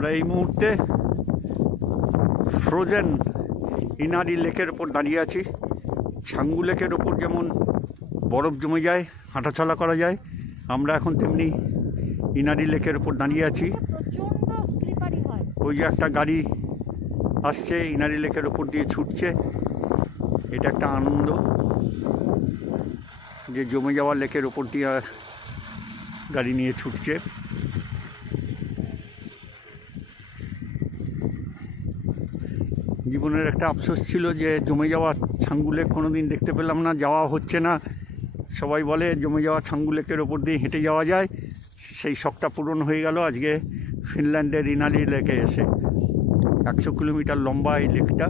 আমরা এই মুহূর্তে ফ্রোজেন ইনারি লেকের ওপর দাঁড়িয়ে আছি। ছাঙ্গু লেকের ওপর যেমন বরফ জমে যায়, হাঁটাচলা করা যায়, আমরা এখন তেমনি ইনারি লেকের ওপর দাঁড়িয়ে আছি। ওই যে একটা গাড়ি আসছে, ইনারি লেকের ওপর দিয়ে ছুটছে। এটা একটা আনন্দ যে জমে যাওয়া লেকের ওপর দিয়ে গাড়ি নিয়ে ছুটছে। জীবনের একটা আফসোস ছিল যে জমে যাওয়া ছাঙ্গু লেক কোনো দিন দেখতে পেলাম না, যাওয়া হচ্ছে না। সবাই বলে জমে যাওয়া ছাঙ্গু লেকের ওপর দিয়ে হেঁটে যাওয়া যায়, সেই শখটা পূরণ হয়ে গেল আজকে ফিনল্যান্ডের ইনারি লেকে এসে। 100 কিলোমিটার লম্বা এই লেকটা।